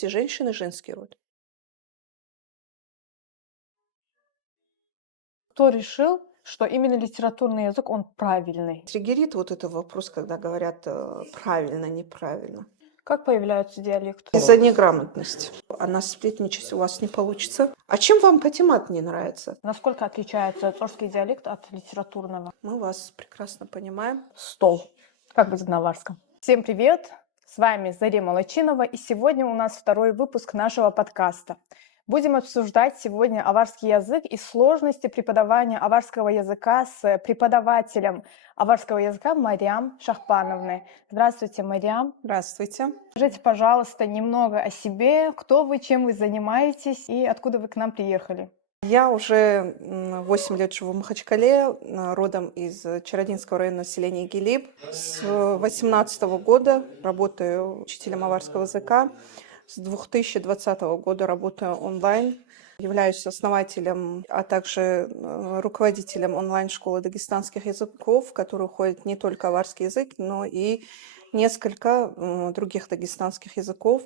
все женщины женский род. Кто решил, что именно литературный язык, он правильный? Триггерит вот этот вопрос, когда говорят правильно, неправильно. Как появляются диалекты? Из-за неграмотности. А насплетничать у вас не получится. А чем вам патимат не нравится? Насколько отличается цорский диалект от литературного? Мы вас прекрасно понимаем. Стол. Как будет на аварском? Всем привет! С вами Зарема Лачинова, и сегодня у нас второй выпуск нашего подкаста. Будем обсуждать сегодня аварский язык и сложности преподавания аварского языка с преподавателем аварского языка Мариам Шахпановной. Здравствуйте, Мариам. Здравствуйте. Скажите, пожалуйста, немного о себе. Кто вы, чем вы занимаетесь и откуда вы к нам приехали? Я уже 8 лет живу в Махачкале, родом из Чародинского района населения Игилип. С 2018 года работаю учителем аварского языка. С 2020 года работаю онлайн. Являюсь основателем, а также руководителем онлайн-школы дагестанских языков, в которую входит не только аварский язык, но и несколько других дагестанских языков.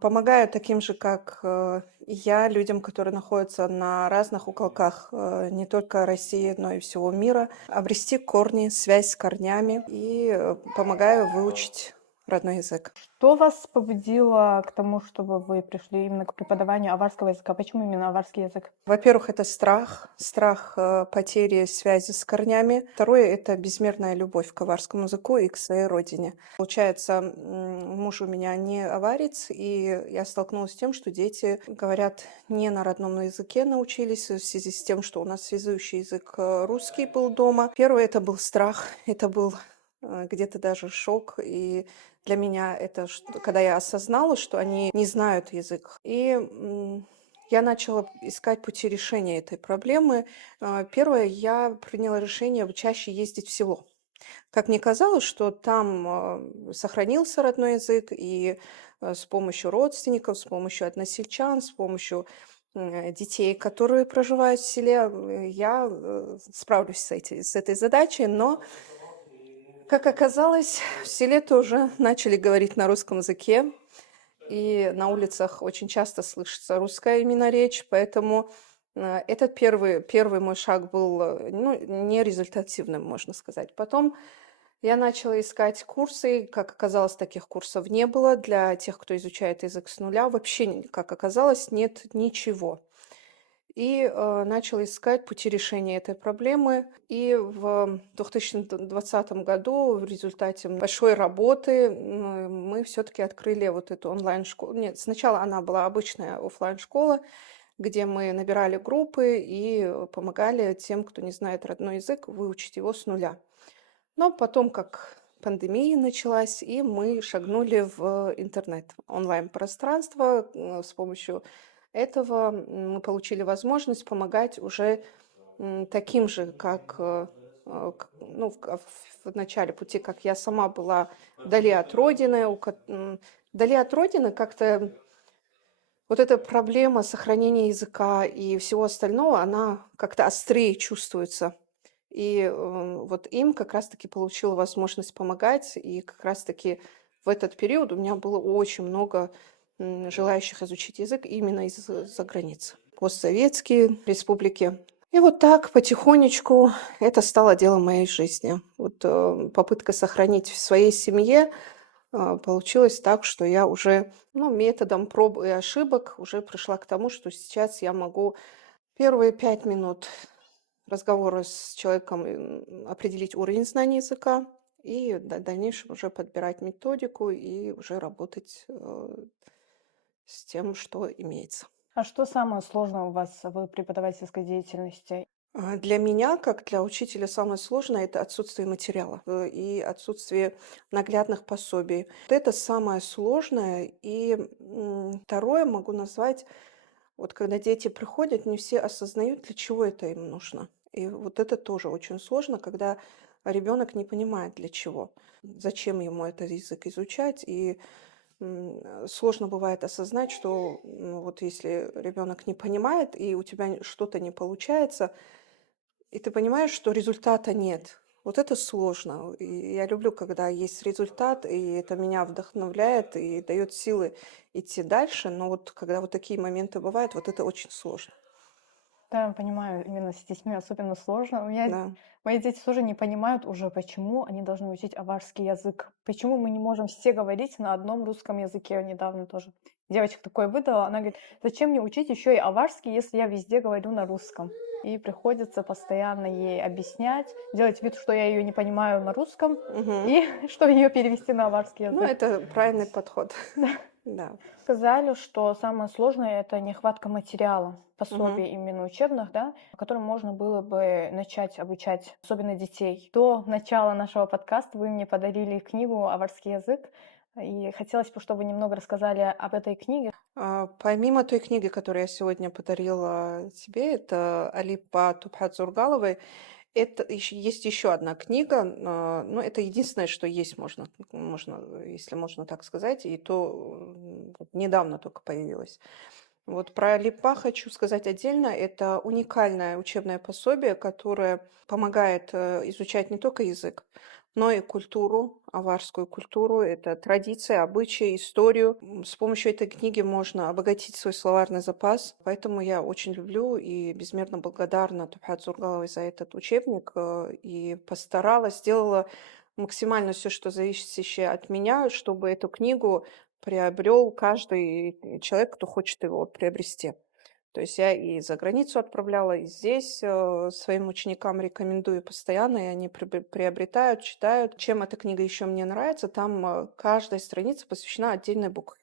Помогаю таким же, как и я, людям, которые находятся на разных уголках не только России, но и всего мира, обрести корни, связь с корнями и помогаю выучить родной язык. Что вас побудило к тому, чтобы вы пришли именно к преподаванию аварского языка? Почему именно аварский язык? Во-первых, это страх потери связи с корнями. Второе, это безмерная любовь к аварскому языку и к своей родине. Получается, муж у меня не аварец, и я столкнулась с тем, что дети говорят не на родном языке, научились в связи с тем, что у нас связующий язык русский был дома. Первое, это был страх, это был где-то даже шок, и для меня это, когда я осознала, что они не знают язык. И я начала искать пути решения этой проблемы. Первое, я приняла решение чаще ездить в село. Как мне казалось, что там сохранился родной язык, и с помощью родственников, с помощью односельчан, с помощью детей, которые проживают в селе, я справлюсь с этой задачей, но как оказалось, в селе тоже начали говорить на русском языке, и на улицах очень часто слышится русская именно речь, поэтому этот первый мой шаг был нерезультативным, можно сказать. Потом я начала искать курсы, как оказалось, таких курсов не было для тех, кто изучает язык с нуля. Вообще, как оказалось, нет ничего. И начала искать пути решения этой проблемы. И в 2020 году в результате большой работы мы все-таки открыли вот эту онлайн-школу. Нет, сначала она была обычная офлайн-школа, где мы набирали группы и помогали тем, кто не знает родной язык, выучить его с нуля. Но потом, как пандемия началась, и мы шагнули в интернет, онлайн-пространство с помощью этого мы получили возможность помогать уже таким же, как в начале пути, как я сама была вдали от родины. Вдали от родины как-то вот эта проблема сохранения языка и всего остального, она как-то острее чувствуется. И вот им как раз-таки получила возможность помогать, и как раз-таки в этот период у меня было очень много желающих изучить язык именно из-за границы. Постсоветские республики. И вот так потихонечку это стало делом моей жизни. Вот попытка сохранить в своей семье получилось так, что я уже методом проб и ошибок уже пришла к тому, что сейчас я могу первые 5 минут разговора с человеком определить уровень знания языка и в дальнейшем уже подбирать методику и уже работать с тем, что имеется. А что самое сложное у вас в преподавательской деятельности? Для меня, как для учителя, самое сложное – это отсутствие материала и отсутствие наглядных пособий. Вот это самое сложное. И второе могу назвать, вот когда дети приходят, не все осознают, для чего это им нужно. И вот это тоже очень сложно, когда ребенок не понимает, для чего, зачем ему этот язык изучать. И сложно бывает осознать, что вот если ребенок не понимает, и у тебя что-то не получается, и ты понимаешь, что результата нет. Вот это сложно. И я люблю, когда есть результат, и это меня вдохновляет и дает силы идти дальше. Но вот когда вот такие моменты бывают, вот это очень сложно. Да, понимаю, именно с детьми особенно сложно. У меня Да. мои дети тоже не понимают уже, почему они должны учить аварский язык. Почему мы не можем все говорить на одном русском языке. Я недавно тоже девочка такое выдала. Она говорит, зачем мне учить еще и аварский, если я везде говорю на русском? И приходится постоянно ей объяснять, делать вид, что я ее не понимаю на русском, Мгм. и что ее перевести на аварский Ну, язык. это правильный подход. Да. Сказали, что самое сложное — это нехватка материала, Мгм. пособий именно учебных, да, которым можно было бы начать обучать, особенно детей. До начала нашего подкаста вы мне подарили книгу «Аварский язык», и хотелось бы, чтобы вы немного рассказали об этой книге. Помимо той книги, которую я сегодня подарила тебе, это Алипа Тупхат-Зургаловой, есть еще одна книга, но это единственное, что есть, если можно так сказать, и то вот недавно только появилось. Вот про Липа хочу сказать отдельно. Это уникальное учебное пособие, которое помогает изучать не только язык, но и культуру, аварскую культуру, это традиции, обычаи, историю. С помощью этой книги можно обогатить свой словарный запас. Поэтому я очень люблю и безмерно благодарна Тупхат Зургаловой за этот учебник. И постаралась, сделала максимально все, что зависящее от меня, чтобы эту книгу приобрел каждый человек, кто хочет его приобрести. То есть я и за границу отправляла, и здесь своим ученикам рекомендую постоянно, и они приобретают, читают. Чем эта книга еще мне нравится, там каждая страница посвящена отдельной букве.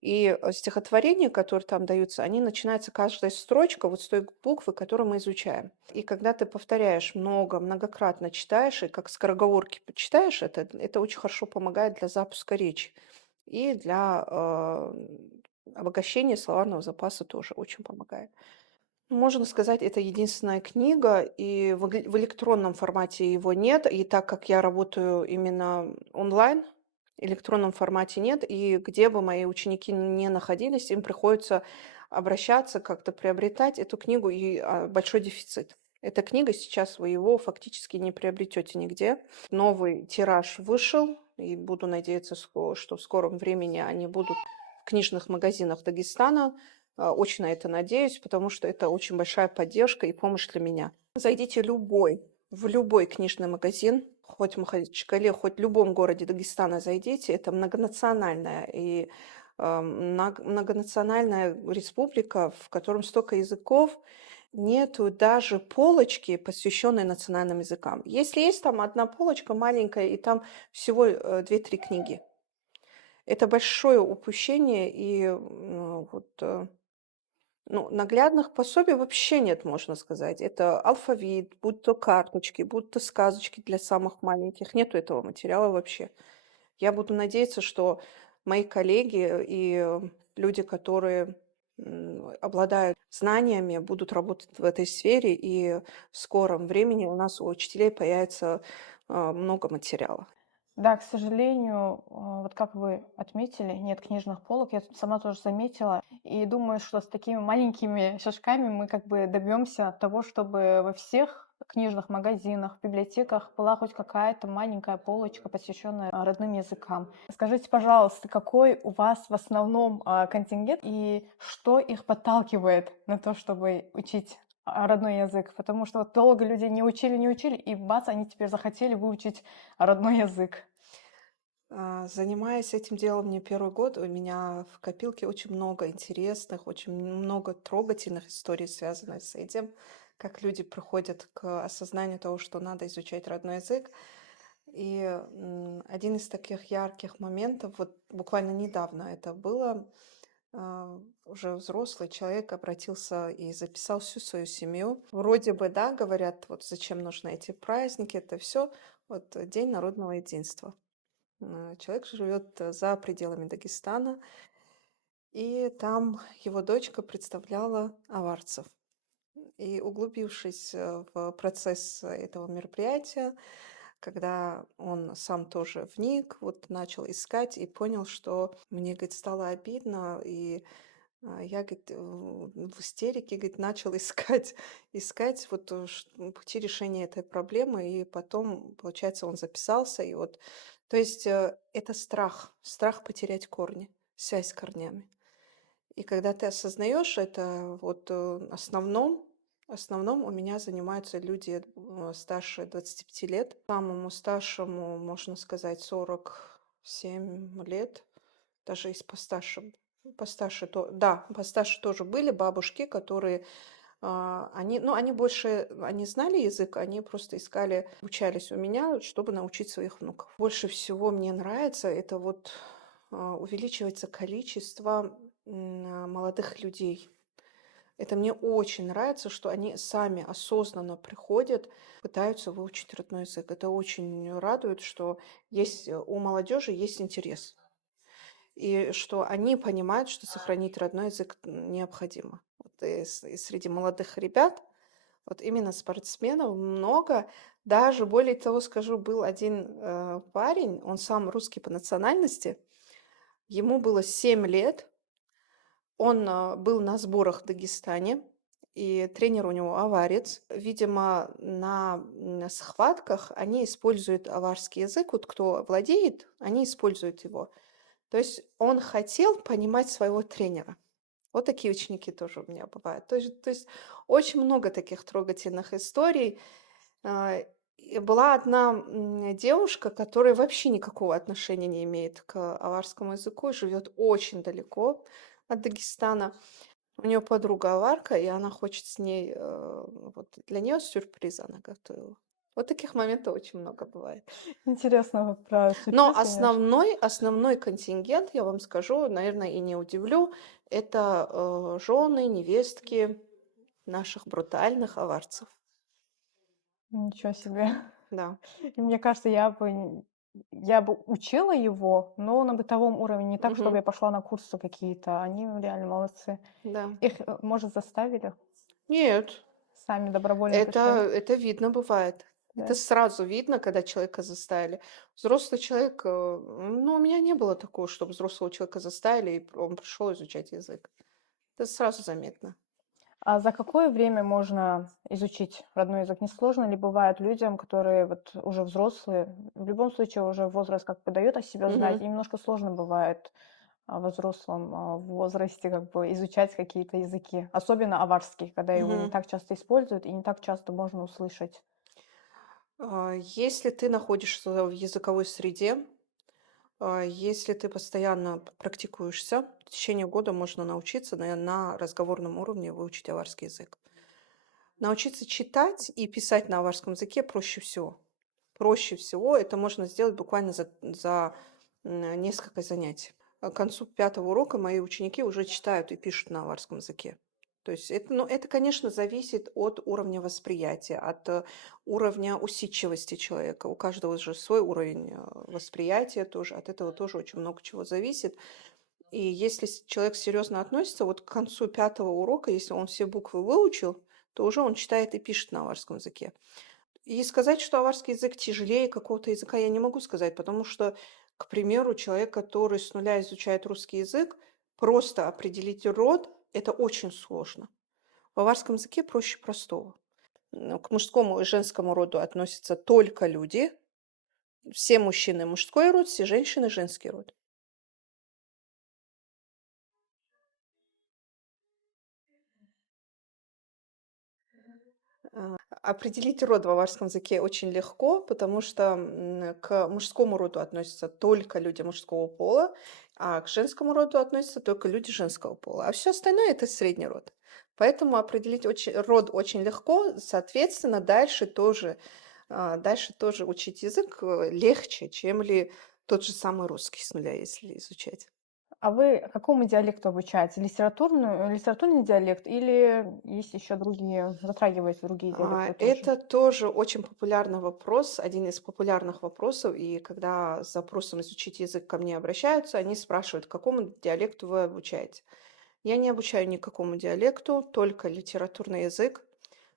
И стихотворения, которые там даются, они начинаются каждая строчка вот с той буквы, которую мы изучаем. И когда ты повторяешь многократно читаешь, и как скороговорки почитаешь это очень хорошо помогает для запуска речи. И для обогащения словарного запаса тоже очень помогает. Можно сказать, это единственная книга, и в электронном формате его нет. И так как я работаю именно онлайн, в электронном формате нет, и где бы мои ученики не находились, им приходится обращаться, как-то приобретать эту книгу, и большой дефицит. Эта книга сейчас вы его фактически не приобретете нигде. Новый тираж вышел, и буду надеяться, что в скором времени они будут в книжных магазинах Дагестана. Очень на это надеюсь, потому что это очень большая поддержка и помощь для меня. Зайдите в любой книжный магазин, хоть в Махачкале, хоть в любом городе Дагестана зайдите. Это многонациональная и многонациональная республика, в котором столько языков. Нету даже полочки, посвященной национальным языкам. Если есть там одна полочка маленькая, и там всего 2-3 книги. Это большое упущение, и наглядных пособий вообще нет, можно сказать. Это алфавит, будь то карточки, будь то сказочки для самых маленьких. Нету этого материала вообще. Я буду надеяться, что мои коллеги и люди, которые обладают знаниями, будут работать в этой сфере, и в скором времени у нас у учителей появится много материала. Да, к сожалению, вот как вы отметили, нет книжных полок. Я тут сама тоже заметила. И думаю, что с такими маленькими шажками мы как бы добьемся того, чтобы во всех книжных магазинах, библиотеках была хоть какая-то маленькая полочка, посвященная родным языкам. Скажите, пожалуйста, какой у вас в основном контингент и что их подталкивает на то, чтобы учить родной язык? Потому что вот долго люди не учили, и бац, они теперь захотели выучить родной язык. Занимаясь этим делом не первый год, у меня в копилке очень много интересных, очень много трогательных историй, связанных с этим, как люди приходят к осознанию того, что надо изучать родной язык. И один из таких ярких моментов, вот буквально недавно это было, уже взрослый человек обратился и записал всю свою семью. Вроде бы, да, говорят, вот зачем нужны эти праздники, это все, вот День народного единства. Человек живет за пределами Дагестана, и там его дочка представляла аварцев. И углубившись в процесс этого мероприятия, когда он сам тоже вник, вот начал искать и понял, что мне, говорит, стало обидно, и Я, говорит, в истерике, говорит, начал искать, искать вот пути решения этой проблемы, и потом, получается, он записался, и вот, то есть это страх, страх потерять корни, связь с корнями. И когда ты осознаешь это, вот основном у меня занимаются люди старше 25 лет. Самому старшему, можно сказать, 47 лет, даже из постарше, да, постарше тоже были бабушки, которые, они, ну, они больше, они знали язык, они просто искали, обучались у меня, чтобы научить своих внуков. Больше всего мне нравится, это вот увеличивается количество молодых людей. Это мне очень нравится, что они сами осознанно приходят, пытаются выучить родной язык. Это очень радует, что есть у молодежи есть интерес. И что они понимают, что сохранить родной язык необходимо. Вот и среди молодых ребят, вот именно спортсменов много. Даже более того скажу, был один парень, он сам русский по национальности, ему было 7 лет, он был на сборах в Дагестане, и тренер у него аварец. Видимо, на схватках они используют аварский язык. Вот кто владеет, они используют его. То есть он хотел понимать своего тренера. Вот такие ученики тоже у меня бывают. То есть очень много таких трогательных историй. И была одна девушка, которая вообще никакого отношения не имеет к аварскому языку, живет очень далеко от Дагестана. У нее подруга аварка, и она хочет с ней, вот для нее сюрприз она готовила. Вот таких моментов очень много бывает. Интересно про Но сюрприз, конечно. основной контингент, я вам скажу, наверное, и не удивлю, это жены, невестки наших брутальных аварцев. Ничего себе. Да. И мне кажется, я бы учила его, но на бытовом уровне, не так, чтобы Мгм. я пошла на курсы какие-то. Они реально молодцы. Да. Их, может, заставили? Нет, Сами добровольно это, пришли? это видно бывает. Это Да? сразу видно, когда человека заставили. Взрослый человек, ну, у меня не было такого, чтобы взрослого человека заставили, и он пришел изучать язык. Это сразу заметно. А за какое время можно изучить родной язык? Не сложно ли бывает людям, которые вот уже взрослые, в любом случае уже возраст как бы дает о себе знать, Мгм. и немножко сложно бывает во взрослом возрасте как бы изучать какие-то языки, особенно аварский, когда его не Мгм. так часто используют и не так часто можно услышать. Если ты находишься в языковой среде, если ты постоянно практикуешься, в течение года можно научиться на разговорном уровне выучить аварский язык. Научиться читать и писать на аварском языке проще всего. Проще всего это можно сделать буквально за несколько занятий. К концу пятого урока мои ученики уже читают и пишут на аварском языке. То есть это, ну, это, конечно, зависит от уровня восприятия, от уровня усидчивости человека. У каждого же свой уровень восприятия тоже. От этого тоже очень много чего зависит. И если человек серьезно относится, вот к концу пятого урока, если он все буквы выучил, то уже он читает и пишет на аварском языке. И сказать, что аварский язык тяжелее какого-то языка, я не могу сказать, потому что, к примеру, человек, который с нуля изучает русский язык, просто определить род — это очень сложно. В аварском языке проще простого. К мужскому и женскому роду относятся только люди. Все мужчины — мужской род, все женщины — женский род. Определить род в аварском языке очень легко, потому что к мужскому роду относятся только люди мужского пола, а к женскому роду относятся только люди женского пола. А все остальное — это средний род. Поэтому определить род очень легко, соответственно, дальше тоже учить язык легче, чем ли тот же самый русский с нуля, если изучать. А вы какому диалекту обучаете? Литературный диалект или есть еще другие, затрагиваете другие диалекты тоже? Это тоже очень популярный вопрос, один из популярных вопросов. И когда с запросом изучить язык ко мне обращаются, они спрашивают, к какому диалекту вы обучаете. Я не обучаю никакому диалекту, только литературный язык,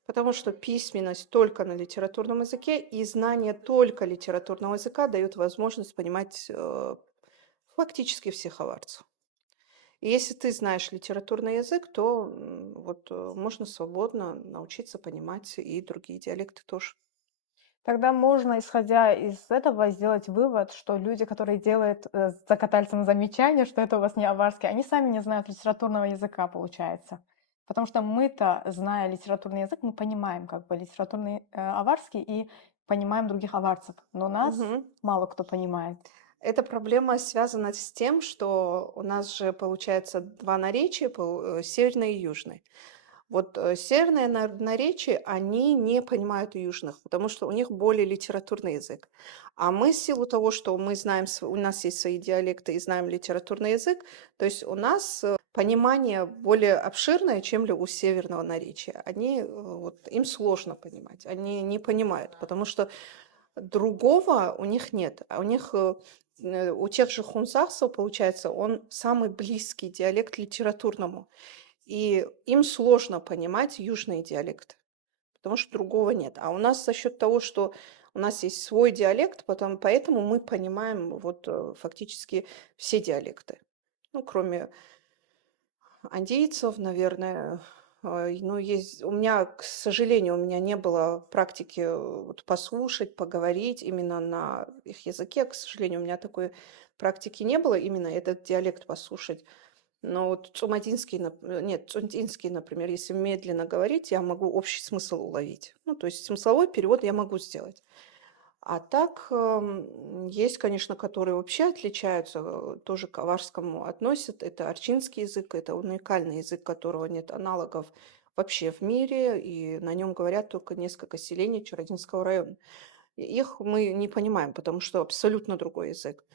потому что письменность только на литературном языке и знание только литературного языка дают возможность понимать фактически всех аварцев. И если ты знаешь литературный язык, то можно свободно научиться понимать и другие диалекты тоже. Тогда можно, исходя из этого, сделать вывод, что люди, которые делают закатальцам замечания, что это у вас не аварский, они сами не знают литературного языка, получается. Потому что мы-то, зная литературный язык, мы понимаем как бы литературный аварский и понимаем других аварцев. Но нас Мгм. мало кто понимает. Эта проблема связана с тем, что у нас же получается два наречия, северное и южное. Северное наречие, они не понимают южных, потому что у них более литературный язык. А мы, в силу того, что мы знаем, у нас есть свои диалекты и знаем литературный язык, то есть у нас понимание более обширное, чем у северного наречия. Им сложно понимать, они не понимают, потому что другого у них нет. А у тех же хунзахсов, получается, он самый близкий диалект литературному. И им сложно понимать южные диалекты, потому что другого нет. А у нас за счет того, что у нас есть свой диалект, поэтому мы понимаем фактически все диалекты. Ну, кроме андийцев, наверное. У меня, к сожалению, у меня не было практики послушать, поговорить именно на их языке. К сожалению, у меня такой практики не было, именно этот диалект послушать. Но цумадинский, например, если медленно говорить, я могу общий смысл уловить. Ну, то есть смысловой перевод я могу сделать. А так, есть, конечно, которые вообще отличаются, тоже к аварскому относят. Это орчинский язык, это уникальный язык, которого нет аналогов вообще в мире, и на нем говорят только несколько селений Чародинского района. Их мы не понимаем, потому что абсолютно другой язык.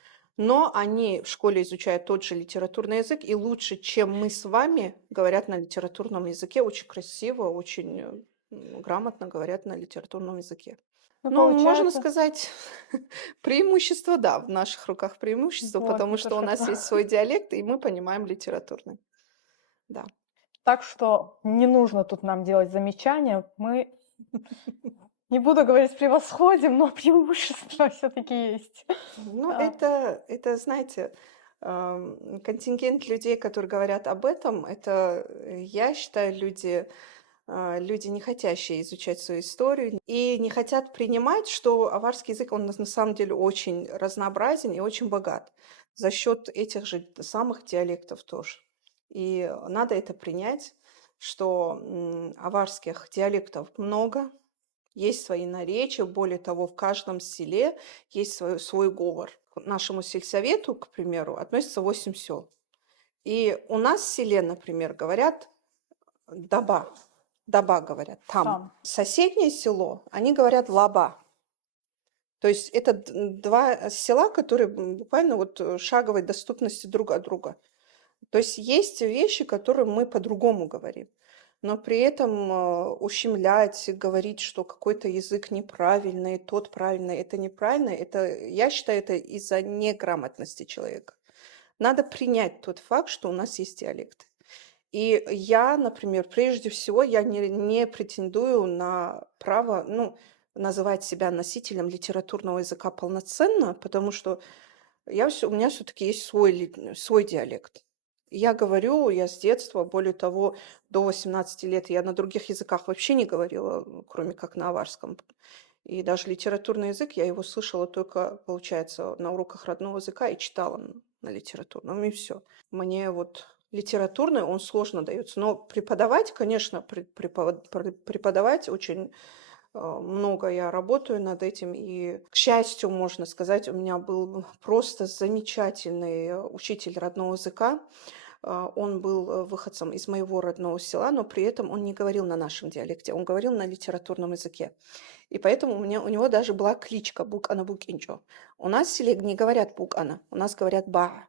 Но они в школе изучают тот же литературный язык, и лучше, чем мы с вами, говорят на литературном языке, очень красиво, очень грамотно говорят на литературном языке. Ну, Ну, можно получается, сказать, преимущество, да, в наших руках преимущество, вот, потому я что тоже у нас хотела. есть свой диалект, и мы понимаем литературный. Да. Так что не нужно тут нам делать замечания. Мы, не буду говорить превосходим, но преимущество все-таки есть. Ну, А, это, знаете, контингент людей, которые говорят об этом, я считаю, люди, не хотящие изучать свою историю и не хотят принимать, что аварский язык, он на самом деле очень разнообразен и очень богат за счет этих же самых диалектов тоже. И надо это принять, что аварских диалектов много, есть свои наречия, более того, в каждом селе есть свой говор. К нашему сельсовету, к примеру, относится 8 сел. И у нас в селе, например, говорят даба. Даба говорят там. там. Соседнее село, они говорят лаба. То есть это два села, которые буквально шаговой доступности друг от друга. То есть вещи, которые мы по-другому говорим. Но при этом ущемлять, говорить, что какой-то язык неправильный, тот правильный, это неправильно, я считаю, это из-за неграмотности человека. Надо принять тот факт, что у нас есть диалекты. И я, например, прежде всего, я не претендую на право, называть себя носителем литературного языка полноценно, потому что у меня все-таки есть свой диалект. Я с детства, более того, до 18 лет я на других языках вообще не говорила, кроме как на аварском. И даже литературный язык, я его слышала только, получается, на уроках родного языка и читала на литературном, и все. Мне литературный, он сложно дается. Но преподавать, конечно, преподавать очень много я работаю над этим, и, к счастью, можно сказать, у меня был просто замечательный учитель родного языка. Он был выходцем из моего родного села, но при этом он не говорил на нашем диалекте, он говорил на литературном языке. И поэтому у него даже была кличка Бук-Ана Бук-Инчо. У нас в селе не говорят Бук-Ана, у нас говорят Ба.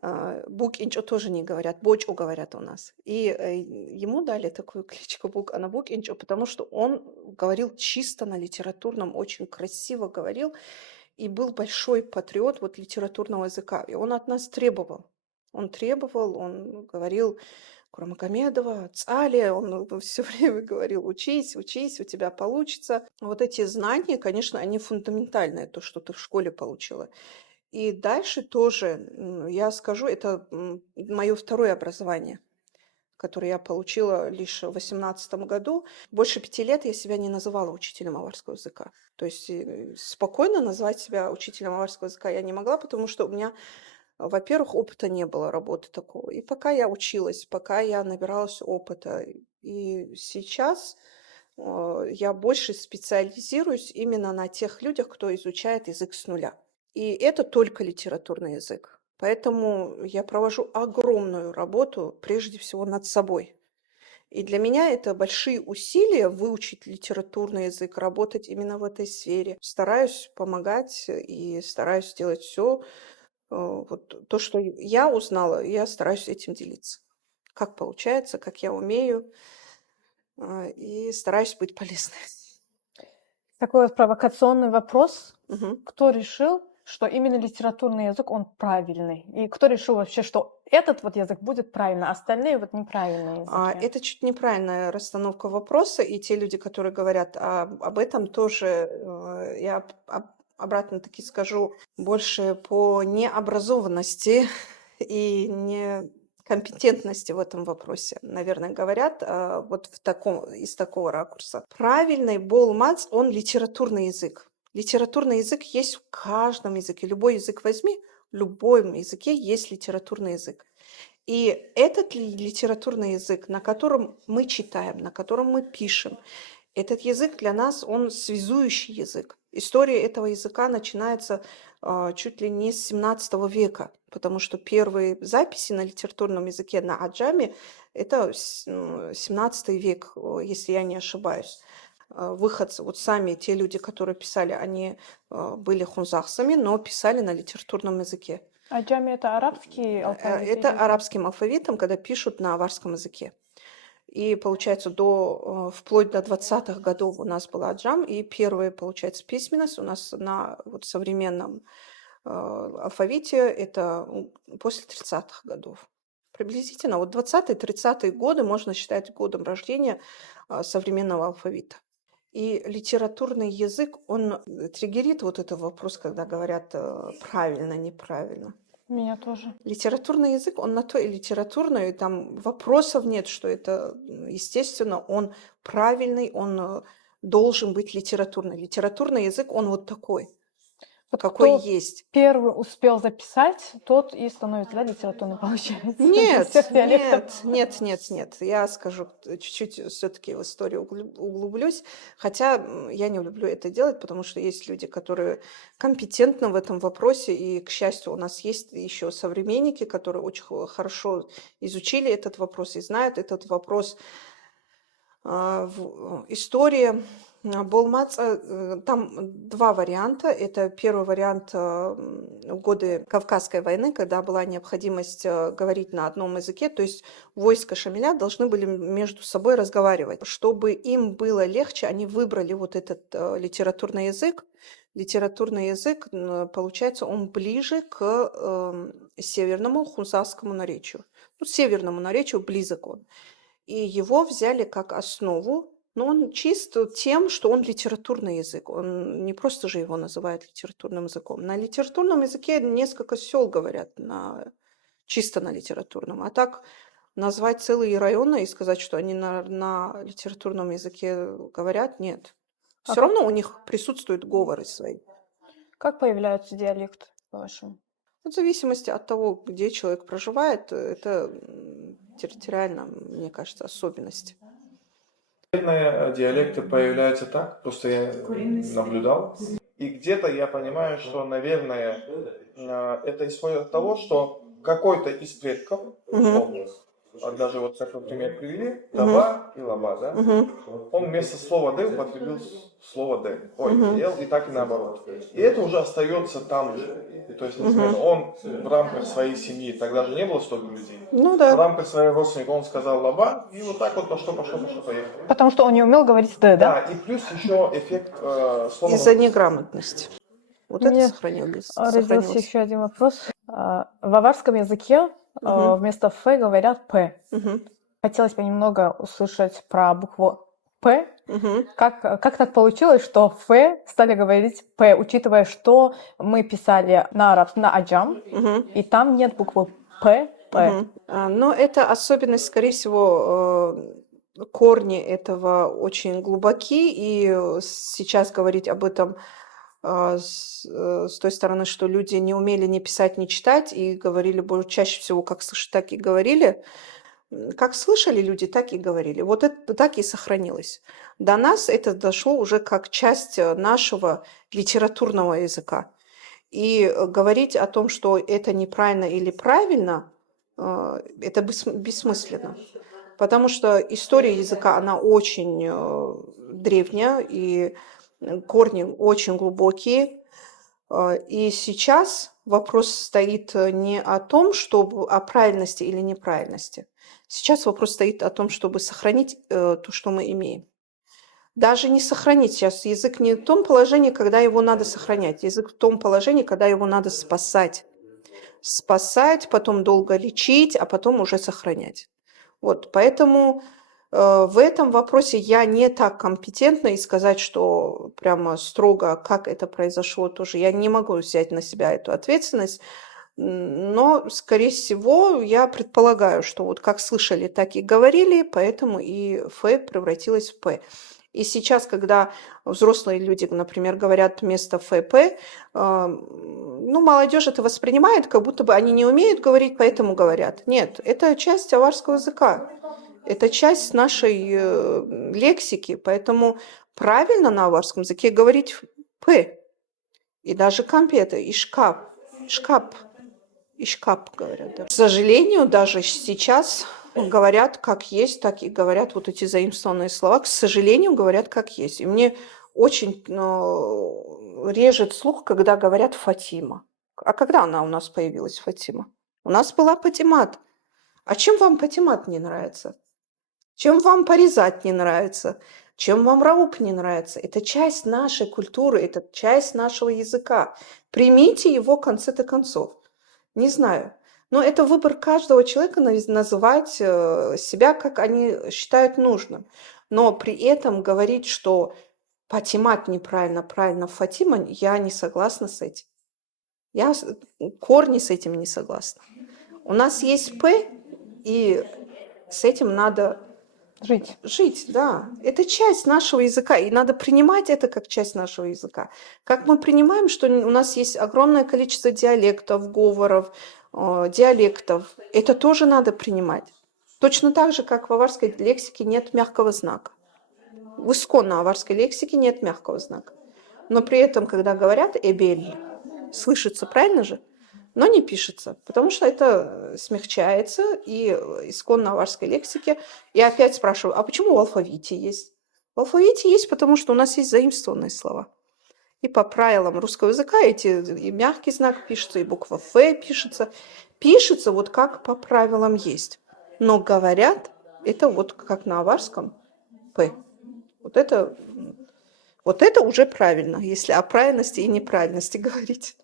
Бук-Инчо тоже не говорят, Бочу говорят у нас. И ему дали такую кличку Бук-Ана Бук-Инчо, потому что он говорил чисто на литературном, очень красиво говорил, и был большой патриот литературного языка. И он от нас требовал. Он говорил Курамагомедова, Цали, он все время говорил, учись, учись, у тебя получится. Вот эти знания, конечно, они фундаментальные, то, что ты в школе получила. И дальше тоже, я скажу, это мое второе образование, которое я получила лишь в 18 году. Больше 5 лет я себя не называла учителем аварского языка. То есть спокойно назвать себя учителем аварского языка я не могла, потому что у меня, во-первых, опыта не было работы такого. И пока я училась, пока я набиралась опыта. И сейчас я больше специализируюсь именно на тех людях, кто изучает язык с нуля. И это только литературный язык. Поэтому я провожу огромную работу, прежде всего, над собой. И для меня это большие усилия выучить литературный язык, работать именно в этой сфере. Стараюсь помогать и стараюсь делать все. Вот то, что я узнала, я стараюсь этим делиться. Как получается, как я умею, и стараюсь быть полезной. Такой вот провокационный вопрос. Мгм. Кто решил, что именно литературный язык, он правильный? И кто решил вообще, что этот вот язык будет правильно, а остальные вот неправильные языки? Это чуть неправильная расстановка вопроса, и те люди, которые говорят об этом, тоже я обратно-таки скажу, больше по необразованности и некомпетентности в этом вопросе, наверное, говорят вот из такого ракурса. Правильный болмац, он литературный язык. Литературный язык есть в каждом языке. Любой язык возьми, в любом языке есть литературный язык. И этот литературный язык, на котором мы читаем, на котором мы пишем, этот язык для нас, он связующий язык. История этого языка начинается чуть ли не с 17 века, потому что первые записи на литературном языке на аджаме – это 17 век, если я не ошибаюсь. Выходцы, вот сами те люди, которые писали, они были хунзахсами, но писали на литературном языке. Аджами — это арабский алфавит? Это или- арабским алфавитом, когда пишут на аварском языке. И получается, вплоть до 20-х годов у нас был аджам, и первая, получается, письменность у нас на вот современном алфавите это после 30-х годов. Приблизительно вот 20-30-е годы можно считать годом рождения современного алфавита. И литературный язык, он триггерит вот этот вопрос, когда говорят правильно, неправильно. Меня тоже. Литературный язык, он на то и литературный, там вопросов нет, что это, естественно, он правильный, он должен быть литературный. Литературный язык, он вот такой, Вот какой кто есть. первый успел записать, тот и становится, да, литературным, получается? из Нет, всех диалектов. нет. Я скажу, чуть-чуть все-таки в историю углублюсь. Хотя я не люблю это делать, потому что есть люди, которые компетентны в этом вопросе. И, к счастью, у нас есть еще современники, которые очень хорошо изучили этот вопрос и знают этот вопрос. В истории Болмаца там два варианта. Это первый вариант в годы Кавказской войны, когда была необходимость говорить на одном языке, то есть войска Шамиля должны были между собой разговаривать. Чтобы им было легче, они выбрали вот этот литературный язык. Литературный язык, получается, он ближе к северному хунзарскому наречию. Ну, северному наречию близок он. И его взяли как основу, но он чист тем, что он литературный язык. Он не просто же его называют литературным языком. На литературном языке несколько сел говорят чисто на литературном. А так назвать целые районы и сказать, что они на литературном языке говорят, нет. А Все равно у них присутствуют говоры свои. Как появляются диалекты, по-вашему? В зависимости от того, где человек проживает, это территориально, мне кажется, особенности. Наверное, диалекты появляются так, просто я наблюдал. И где-то я понимаю, что, наверное, это исходит от того, что какой-то из предков, условно, даже вот как вы пример привели, таба и лаба, да? Он вместо слова «д» употребил слово «д». «Ел», и так и наоборот. И это уже остается там же. То есть, он в рамках своей семьи, тогда же не было столько людей. Ну да. В рамках своих родственников он сказал «лаба», и вот так вот пошло, поехало. Потому что он не умел говорить «д», да? Да, и плюс еще эффект слова. Из-за неграмотности. Вот Мне это сохранилось. родился еще один вопрос. В аварском языке вместо «ф» говорят «п». Мгм. Хотелось бы немного услышать про букву «п», Мгм. Как так получилось, что «ф» стали говорить «п», учитывая, что мы писали на аджам, Мгм. и там нет буквы «п», «п». Мгм. Но это особенность, скорее всего, корни этого очень глубоки, и сейчас говорить об этом с той стороны, что люди не умели ни писать, ни читать, и говорили чаще всего, как слышат, так и говорили. Как слышали люди, так и говорили. Вот это так и сохранилось. До нас это дошло уже как часть нашего литературного языка. И говорить о том, что это неправильно или правильно, это бессмысленно. Потому что история языка, она очень древняя, и корни очень глубокие. И сейчас вопрос стоит не о том, чтобы о правильности или неправильности. Сейчас вопрос стоит о том, чтобы сохранить то, что мы имеем. Даже не сохранить сейчас. Язык не в том положении, когда его надо сохранять. Язык в том положении, когда его надо спасать. Спасать, потом долго лечить, а потом уже сохранять. Вот, поэтому в этом вопросе я не так компетентна и сказать, что прямо строго, как это произошло, тоже я не могу взять на себя эту ответственность. Но, скорее всего, я предполагаю, что вот как слышали, так и говорили, поэтому и «ф» превратилась в «п». И сейчас, когда взрослые люди, например, говорят вместо «фп», ну, молодежь это воспринимает, как будто бы они не умеют говорить, поэтому говорят. Нет, это часть аварского языка, это часть нашей лексики, поэтому правильно на аварском языке говорить «п». И даже «кампи» – это «ишкап», «шкап», «ишкап» говорят. Да. К сожалению, даже сейчас говорят как есть, так и говорят вот эти заимствованные слова. К сожалению, говорят как есть. И мне очень режет слух, когда говорят «Фатима». А когда она у нас появилась, Фатима? У нас была Патимат. А чем вам Патимат не нравится? Чем вам порезать не нравится? Чем вам раук не нравится? Это часть нашей культуры, это часть нашего языка. Примите его в конце-то концов. Не знаю. Но это выбор каждого человека называть себя, как они считают нужным. Но при этом говорить, что Патимат неправильно, правильно Фатима, я не согласна с этим. Я корни с этим не согласна. У нас есть «п», и с этим надо Жить. да. Это часть нашего языка, и надо принимать это как часть нашего языка. Как мы принимаем, что у нас есть огромное количество диалектов, говоров, диалектов, это тоже надо принимать. Точно так же, как в аварской лексике нет мягкого знака. В исконно аварской лексике нет мягкого знака. Но при этом, когда говорят «эбель», слышится, правильно же? Но не пишется, потому что это смягчается, и исконно аварской лексике. Я опять спрашиваю, а почему в алфавите есть? В алфавите есть, потому что у нас есть заимствованные слова. И по правилам русского языка и мягкий знак пишется, и буква «ф» пишется. Пишется вот как по правилам есть. Но говорят, это вот как на аварском «п». Вот это уже правильно, если о правильности и неправильности говорить.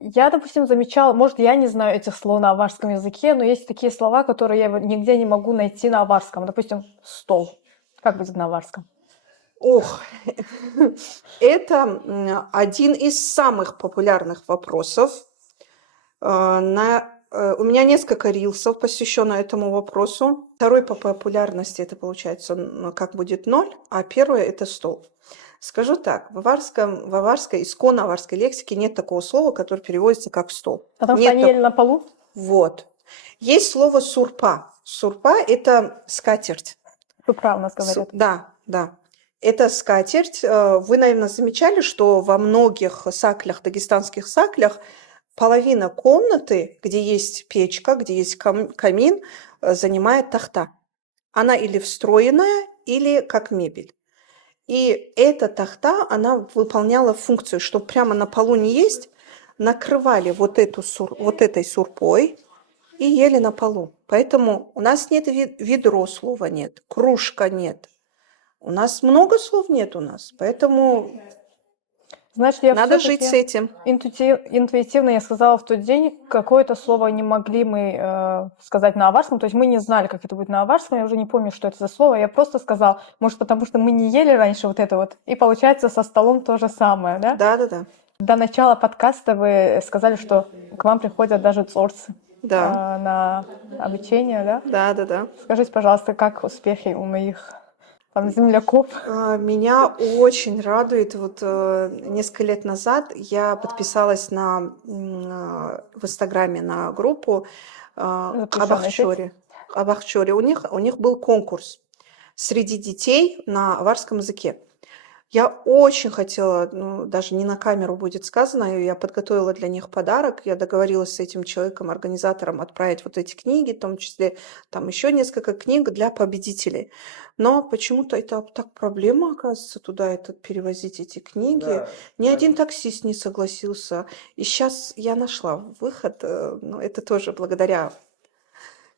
Я, допустим, замечала, может, я не знаю этих слов на аварском языке, но есть такие слова, которые я нигде не могу найти на аварском. Допустим, стол. Как будет на аварском? Ох, это один из самых популярных вопросов. У меня несколько рилсов посвящено этому вопросу. Второй по популярности это получается как будет 0, а первое это стол. Скажу так, в аварской, исконно аварской лексике нет такого слова, которое переводится как стол. Потому что они ели на полу? Вот. Есть слово сурпа. Сурпа – это скатерть. Супра у нас говорят. Да. Это скатерть. Вы, наверное, замечали, что во многих саклях, дагестанских саклях, половина комнаты, где есть печка, где есть камин, занимает тахта. Она или встроенная, или как мебель. И эта тахта, она выполняла функцию, что прямо на полу не есть, накрывали вот этой сурпой и ели на полу. Поэтому у нас нет ведро, слова нет, кружка нет. У нас много слов нет у нас, поэтому... Значит, я Надо жить с все-таки этим. интуитивно я сказала в тот день, какое-то слово не могли мы сказать на аварском, то есть мы не знали, как это будет на аварском, я уже не помню, что это за слово, я просто сказала, может, потому что мы не ели раньше вот это вот, и получается со столом то же самое, да? Да-да-да. До начала подкаста вы сказали, что к вам приходят даже цорцы Да. на обучение, да? Да-да-да. Скажите, пожалуйста, как успехи у моих там земляков? Меня очень радует. Вот несколько лет назад я подписалась в Инстаграме на группу Запрещенная сеть? Абахчори. У них был конкурс среди детей на аварском языке. Я очень хотела, ну, даже не на камеру будет сказано, я подготовила для них подарок. Я договорилась с этим человеком, организатором, отправить вот эти книги, в том числе там еще несколько книг для победителей. Но почему-то это так проблема, оказывается, туда перевозить эти книги. Да, Ни да. один таксист не согласился. И сейчас я нашла выход, но это тоже благодаря.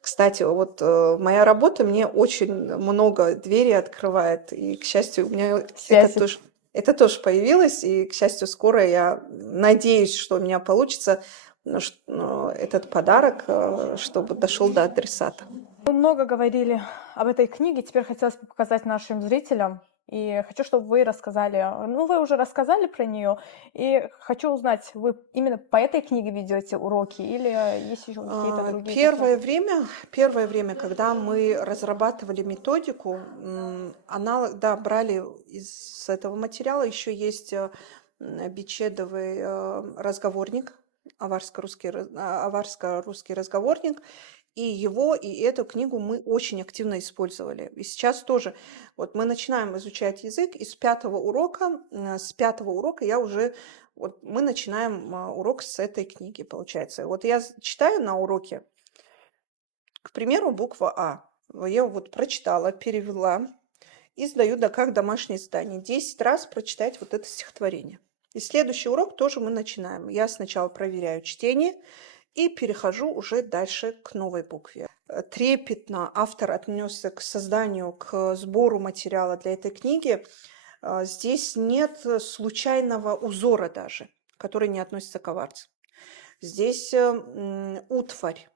Кстати, вот моя работа мне очень много дверей открывает, и, к счастью, у меня Связи. это тоже появилось, и, к счастью, скоро я надеюсь, что у меня получится этот подарок, чтобы дошел до адресата. Мы много говорили об этой книге, теперь хотелось бы показать нашим зрителям. И хочу, чтобы вы рассказали, ну, вы уже рассказали про нее, и хочу узнать, вы именно по этой книге ведете уроки или есть еще какие-то другие? Первое время, когда мы разрабатывали методику, да, брали из этого материала, еще есть Бичедовый разговорник, аварско-русский разговорник, и эту книгу мы очень активно использовали. И сейчас тоже, вот мы начинаем изучать язык, и с пятого урока мы начинаем урок с этой книги, получается. Вот я читаю на уроке, к примеру, буква А. Я вот прочитала, перевела и сдаю как домашнее задание. 10 раз прочитать вот это стихотворение. И следующий урок тоже мы начинаем. Я сначала проверяю чтение и перехожу уже дальше к новой букве. Трепетно автор отнесся к созданию, к сбору материала для этой книги. Здесь нет случайного узора даже, который не относится к аварцам. Здесь утварь,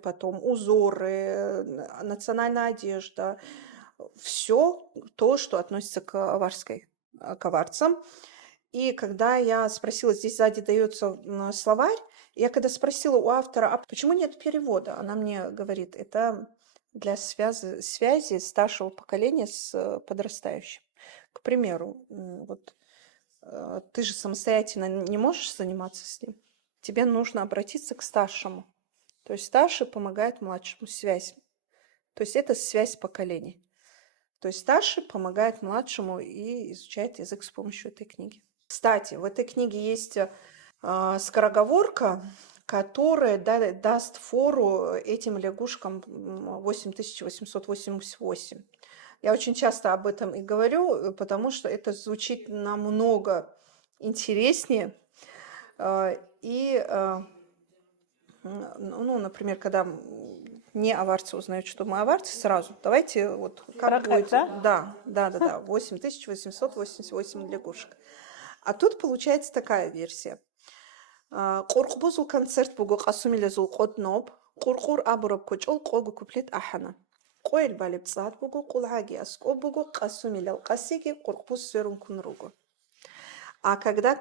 потом узоры, национальная одежда, все то, что относится к аварцам. И когда я спросила, здесь сзади дается словарь, я когда спросила у автора, а почему нет перевода, она мне говорит, это для связи старшего поколения с подрастающим. К примеру, вот ты же самостоятельно не можешь заниматься с ним, тебе нужно обратиться к старшему. То есть старший помогает младшему, связь. То есть это связь поколений. То есть старший помогает младшему и изучает язык с помощью этой книги. Кстати, в этой книге есть скороговорка, которая даст фору этим лягушкам 8888. Я очень часто об этом и говорю, потому что это звучит намного интереснее. Ну, например, когда не аварцы узнают, что мы аварцы, сразу. Давайте вот как будет. Да. 8888 лягушек. А тут получается такая версия. Қорқбозу концерт бугу қасумилезу қодноб, қурқур абураб кучол қогу куплет ахана. Қойл балиб цад бугу қулаги аскоб бугу қасумилел қасиги қорқбуз сверун кунругу. А когда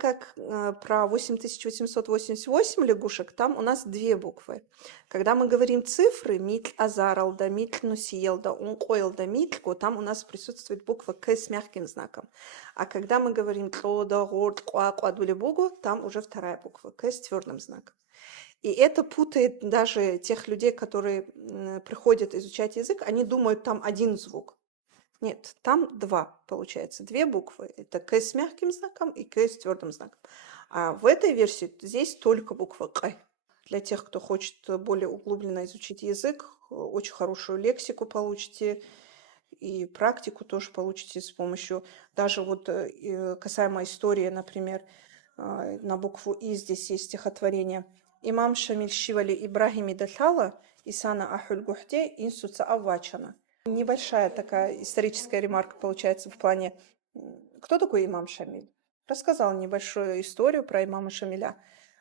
про 8888 лягушек, там у нас две буквы. Когда мы говорим цифры, митль азаралда, митль нусиелда, ункоилда, митльку, там у нас присутствует буква К с мягким знаком. А когда мы говорим тлода, горд, куадулебугу, там уже вторая буква К с твердым знаком. И это путает даже тех людей, которые приходят изучать язык, они думают, там один звук. Нет, там два, получается, две буквы. Это К с мягким знаком и К с твердым знаком. А в этой версии здесь только буква К. Для тех, кто хочет более углубленно изучить язык, очень хорошую лексику получите, и практику тоже получите с помощью, даже вот касаемо истории, например, на букву И здесь есть стихотворение. Имам Шамиль Шивали Ибрахими Датала, Исана Ахуль Гухте, Инсуца Авачана. Небольшая такая историческая ремарка получается в плане, кто такой имам Шамиль? рассказала небольшую историю про имама Шамиля.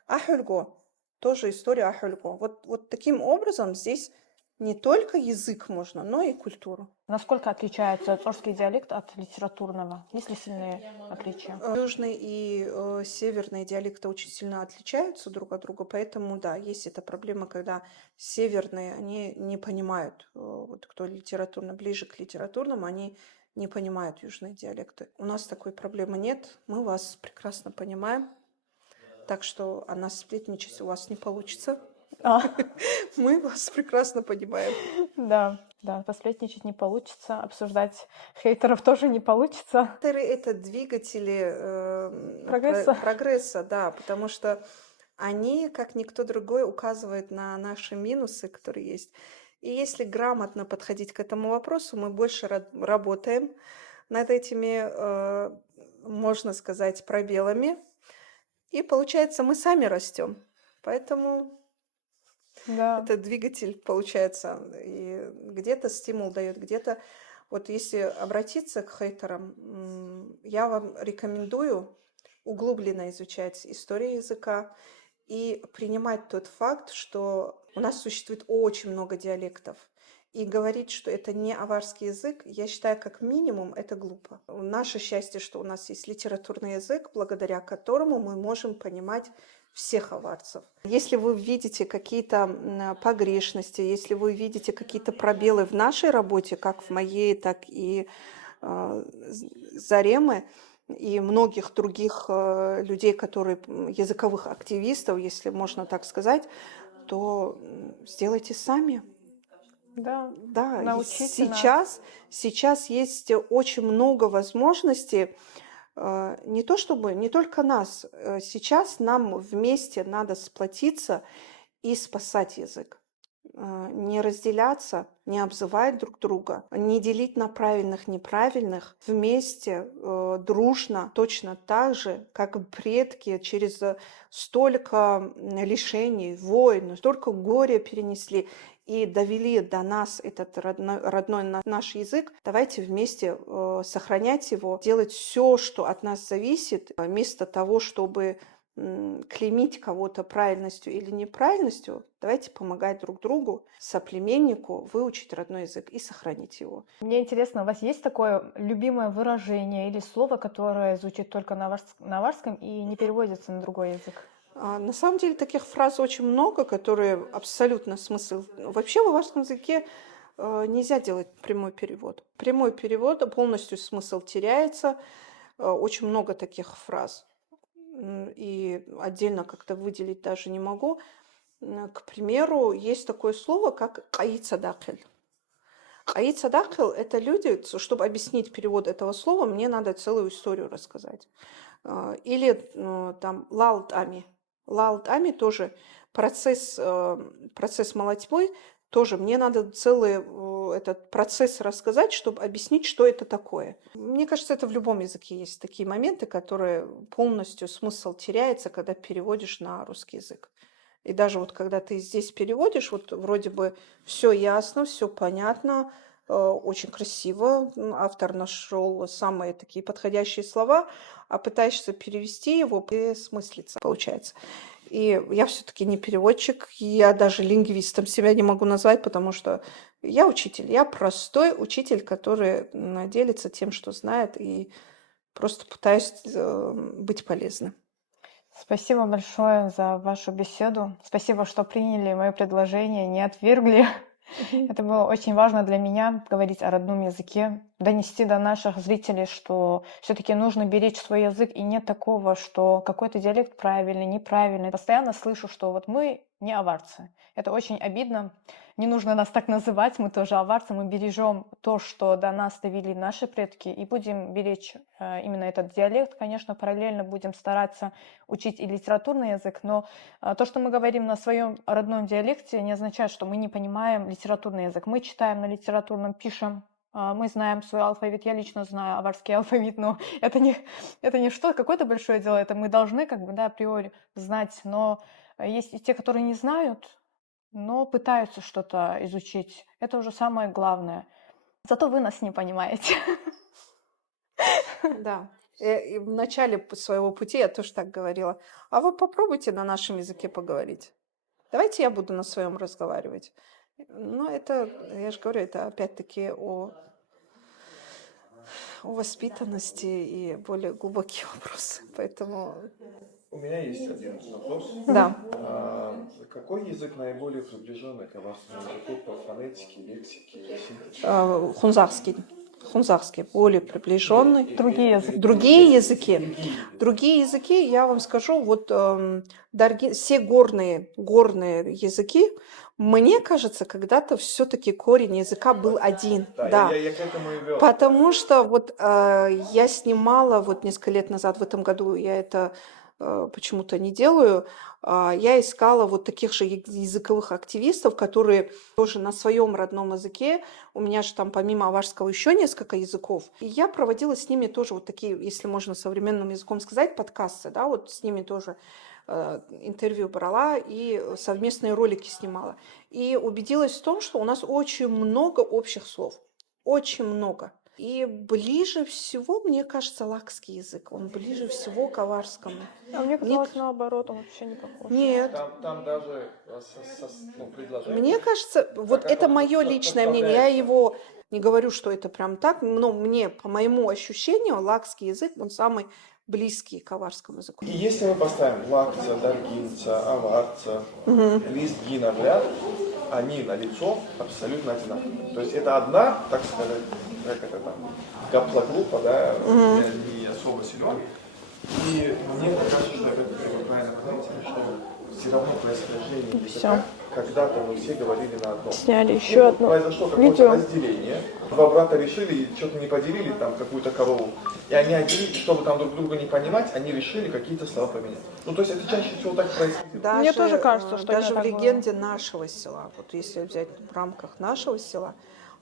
Ахюльго, тоже история Ахюльго. Вот таким образом здесь не только язык можно, но и культуру. Насколько отличается цорский диалект от литературного? Есть ли сильные отличия? Южный и северные диалекты очень сильно отличаются друг от друга, поэтому, да, есть эта проблема, когда северные, они не понимают, вот кто литературно, ближе к литературному, они не понимают южные диалекты. У нас такой проблемы нет, мы вас прекрасно понимаем, так что о нас сплетничать у вас не получится. Мы вас прекрасно понимаем. Да, посплетничать не получится, обсуждать хейтеров тоже не получится. Хейтеры — это двигатели Прогресса. да, потому что они, как никто другой, указывают на наши минусы, которые есть. И если грамотно подходить к этому вопросу, мы больше работаем над этими, можно сказать, пробелами. И получается, мы сами растем. Поэтому Да. это двигатель, получается, и где-то стимул дает, где-то... Вот если обратиться к хейтерам, я вам рекомендую углубленно изучать историю языка и принимать тот факт, что у нас существует очень много диалектов. И говорить, что это не аварский язык, я считаю, как минимум, это глупо. Наше счастье, что у нас есть литературный язык, благодаря которому мы можем понимать всех аварцев. Если вы видите какие-то погрешности, если вы видите какие-то пробелы в нашей работе, как в моей, так и Заремы, и многих других людей, которые языковых активистов, если можно так сказать, то сделайте сами. Да, Да, научите нас. сейчас есть очень много возможностей, не то чтобы, не только нас, сейчас нам вместе надо сплотиться и спасать язык. Не разделяться, не обзывать друг друга, не делить на правильных, неправильных, вместе, дружно, точно так же, как предки через столько лишений, войн, столько горя перенесли и довели до нас этот родной наш язык. Давайте вместе сохранять его, делать все, что от нас зависит, вместо того, чтобы клеймить кого-то правильностью или неправильностью, давайте помогать друг другу, соплеменнику выучить родной язык и сохранить его. Мне интересно, у вас есть такое любимое выражение или слово, которое звучит только на аварском и не переводится на другой язык? На самом деле таких фраз очень много, которые абсолютно смысл... Вообще в аварском языке нельзя делать прямой перевод. Прямой перевод, полностью смысл теряется. Очень много таких фраз. И отдельно как-то выделить даже не могу. К примеру, есть такое слово, как «каид садакель». «Каид садакель» — это люди, чтобы объяснить перевод этого слова, мне надо целую историю рассказать. Или там «лалт ами». «Лалт ами» тоже процесс молотьбы, тоже мне надо целый этот процесс рассказать, чтобы объяснить, что это такое. Мне кажется, это в любом языке есть такие моменты, которые полностью смысл теряется, когда переводишь на русский язык. И даже вот когда ты здесь переводишь, вот вроде бы все ясно, все понятно, очень красиво, автор нашел самые такие подходящие слова, а пытаешься перевести его, бессмыслица получается. И я все-таки не переводчик, я даже лингвистом себя не могу назвать, потому что я учитель, я простой учитель, который делится тем, что знает, и просто пытаюсь быть полезным. Спасибо большое за вашу беседу. Спасибо, что приняли мое предложение, не отвергли. Это было очень важно для меня говорить о родном языке, донести до наших зрителей, что все-таки нужно беречь свой язык, и нет такого, что какой-то диалект правильный, неправильный. Постоянно слышу, что вот мы не аварцы. Это очень обидно. Не нужно нас так называть, мы тоже аварцы, мы бережем то, что до нас довели наши предки, и будем беречь именно этот диалект. Конечно, параллельно будем стараться учить и литературный язык, но то, что мы говорим на своем родном диалекте, не означает, что мы не понимаем литературный язык. Мы читаем на литературном, пишем, мы знаем свой алфавит. Я лично знаю аварский алфавит, но это не что какое-то большое дело, это мы должны как бы, да, априори знать. Но есть и те, которые не знают, но пытаются что-то изучить. Это уже самое главное. Зато вы нас не понимаете. Да, И в начале своего пути я тоже так говорила. А вы попробуйте на нашем языке поговорить. Давайте я буду на своем разговаривать. Ну, это, я же говорю, это опять-таки о воспитанности и более глубокие вопросы. Поэтому, У меня есть один вопрос. да. Какой язык наиболее приближенный к аварскому языку по фонетике, лексике, синтаксису? Хунзарский более приближенный. Другие языки. Другие языки, я вам скажу, вот все горные языки, мне кажется, когда-то все-таки корень языка был один. Да. Я к этому и вел. Потому что вот я снимала вот несколько лет назад, в этом году я это почему-то не делаю, я искала вот таких же языковых активистов, которые тоже на своем родном языке, у меня же там помимо аварского еще несколько языков, и я проводила с ними тоже вот такие, если можно современным языком сказать, подкасты, да, вот с ними тоже интервью брала и совместные ролики снимала. И убедилась в том, что у нас очень много общих слов, очень много. И ближе всего, мне кажется, лакский язык. Он ближе всего к аварскому. А мне казалось, наоборот, он вообще не похож. Нет. Там даже предложение. Мне кажется, вот это мое личное мнение. Я его не говорю, что это прям так, но мне, по моему ощущению, лакский язык, он самый близкий к аварскому языку. И если мы поставим лакца, даргинца, аварца, лезгина в ряд, они на лицо абсолютно одинаковые. То есть это одна, так сказать, как это там, гаплогруппа, да, не особо силен. И мне кажется, что это, как вы правильно понимаете, что все равно происхождение языка, когда-то мы все говорили на одном. Сняли еще одно Произошло какое-то разделение. Два брата решили, что-то не поделили, там какую-то корову. И они отделили, чтобы там друг друга не понимать, они решили какие-то слова поменять. Ну, то есть это чаще всего так происходит. Мне тоже кажется, что даже это в так легенде нашего села, вот если взять в рамках нашего села,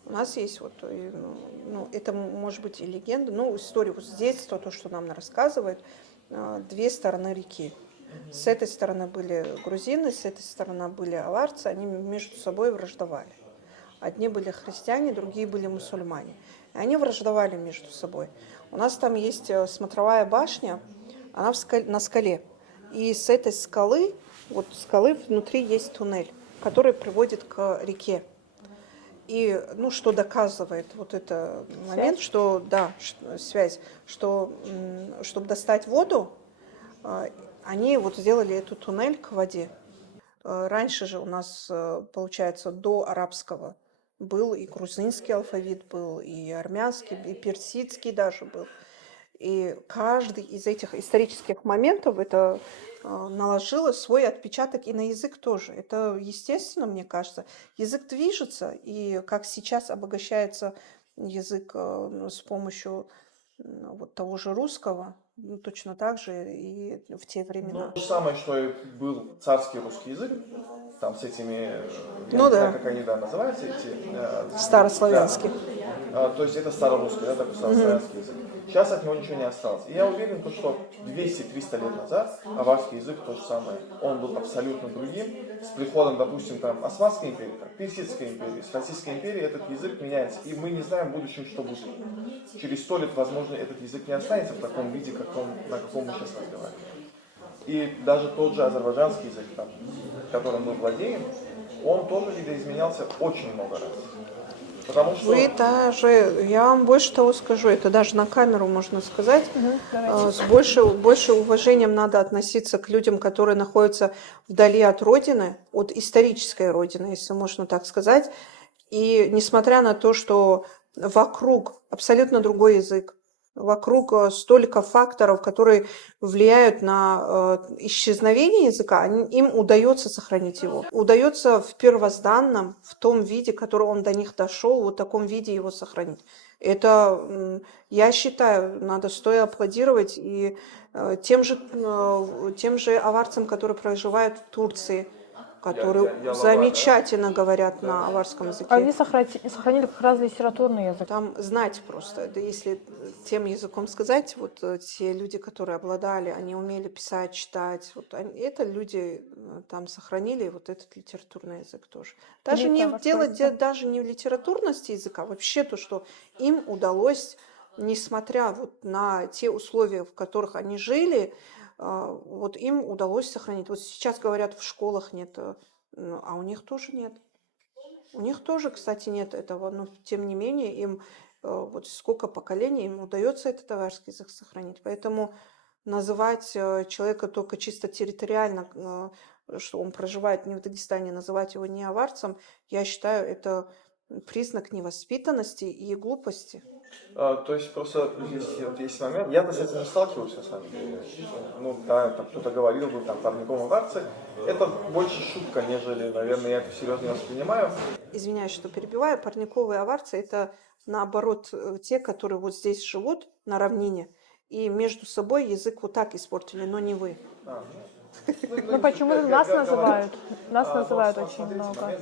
у нас есть вот, ну, это может быть и легенда, ну, история вот с детства, то, что нам рассказывают, две стороны реки. С этой стороны были грузины, с этой стороны были аварцы, они между собой враждовали. Одни были христиане, другие были мусульмане. И они враждовали между собой. У нас там есть смотровая башня, она на скале. И с этой скалы, вот скалы внутри есть туннель, который приводит к реке. И, ну, что доказывает вот этот момент, что, да, связь, что, чтобы достать воду, они вот сделали этот туннель к воде. Раньше же у нас, получается, до арабского был и грузинский алфавит был, и армянский, и персидский даже был. И каждый из этих исторических моментов это наложило свой отпечаток и на язык тоже. Это естественно, мне кажется. Язык движется, и как сейчас обогащается язык с помощью вот того же русского, ну, точно так же и в те времена. Ну, то же самое, что и был царский русский язык, там с этими, я Ну не да. знаю, как они называются, эти... Старославянский. Да. То есть это старорусский, да, такой старославянский язык. Сейчас от него ничего не осталось. И я уверен, что 200-300 лет назад аварский язык то же самое. Он был абсолютно другим. С приходом, допустим, там, Османской империи, там, Персидской империи, с Российской империи этот язык меняется. И мы не знаем в будущем, что будет. Через 100 лет, возможно, этот язык не останется в таком виде, на каком мы сейчас разговариваем. И даже тот же азербайджанский язык, там, которым мы владеем, он тоже видоизменялся очень много раз. Потому что... Вы даже, я вам больше того скажу, это даже на камеру можно сказать, с больше уважением надо относиться к людям, которые находятся вдали от родины, от исторической родины, если можно так сказать. И несмотря на то, что вокруг абсолютно другой язык, вокруг столько факторов, которые влияют на исчезновение языка, им удается сохранить его. Удается в первозданном, в том виде, который он до них дошел, вот в таком виде его сохранить. Это, я считаю, надо стоя аплодировать и тем же аварцам, которые проживают в Турции, которые замечательно говорят на аварском языке. Они сохранили как раз литературный язык. Там знать просто, да, если тем языком сказать, вот те люди, которые обладали, они умели писать, читать, вот это люди там сохранили вот этот литературный язык тоже. Даже не дело даже не в литературности языка, вообще то, что им удалось несмотря вот на те условия, в которых они жили, вот им удалось сохранить. Вот сейчас говорят, в школах нет, а у них тоже нет. У них тоже, кстати, нет этого, но тем не менее им вот сколько поколений им удается этот аварский язык сохранить. Поэтому называть человека только чисто территориально, что он проживает не в Дагестане, называть его не аварцем, я считаю, это признак невоспитанности и глупости. То есть просто здесь вот есть момент, я-то с этим не сталкивался, на самом деле. Ну да, там кто-то говорил бы, там, парниковые аварцы, это больше шутка, нежели, наверное, я это серьезно не воспринимаю. Извиняюсь, что перебиваю, парниковые аварцы – это, наоборот, те, которые вот здесь живут, на равнине, и между собой язык вот так испортили, но не вы. Ну почему нас называют? Нас называют очень много.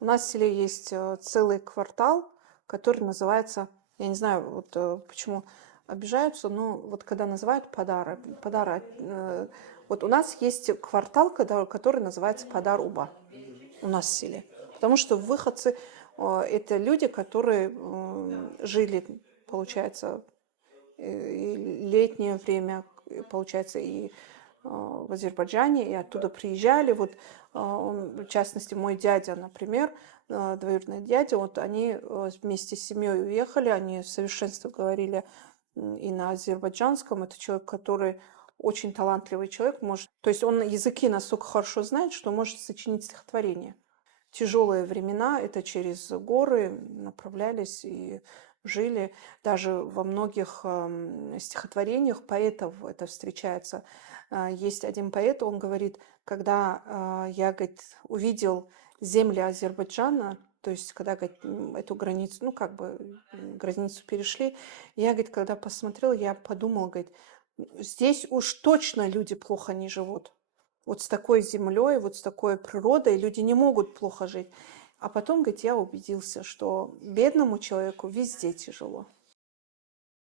У нас в селе есть целый квартал, который называется, я не знаю, вот почему обижаются, но вот когда называют Падара, вот у нас есть квартал, который называется Падар-Уба у нас в селе. Потому что выходцы – это люди, которые жили, получается, и летнее время, получается, и в Азербайджане, и оттуда приезжали. Вот, в частности, мой дядя, например, двоюродный дядя, вот они вместе с семьей уехали, они в совершенстве говорили и на азербайджанском. Это человек, который очень талантливый человек, может, то есть он языки настолько хорошо знает, что может сочинить стихотворение. Тяжелые времена, это через горы направлялись и жили. Даже во многих стихотворениях поэтов это встречается. Есть один поэт, он говорит, когда я, говорит, увидел земли Азербайджана, то есть когда, говорит, эту границу, ну как бы границу перешли, я, говорит, когда посмотрел, я подумал, говорит, здесь уж точно люди плохо не живут. Вот с такой землей, вот с такой природой люди не могут плохо жить. А потом, говорит, я убедился, что бедному человеку везде тяжело.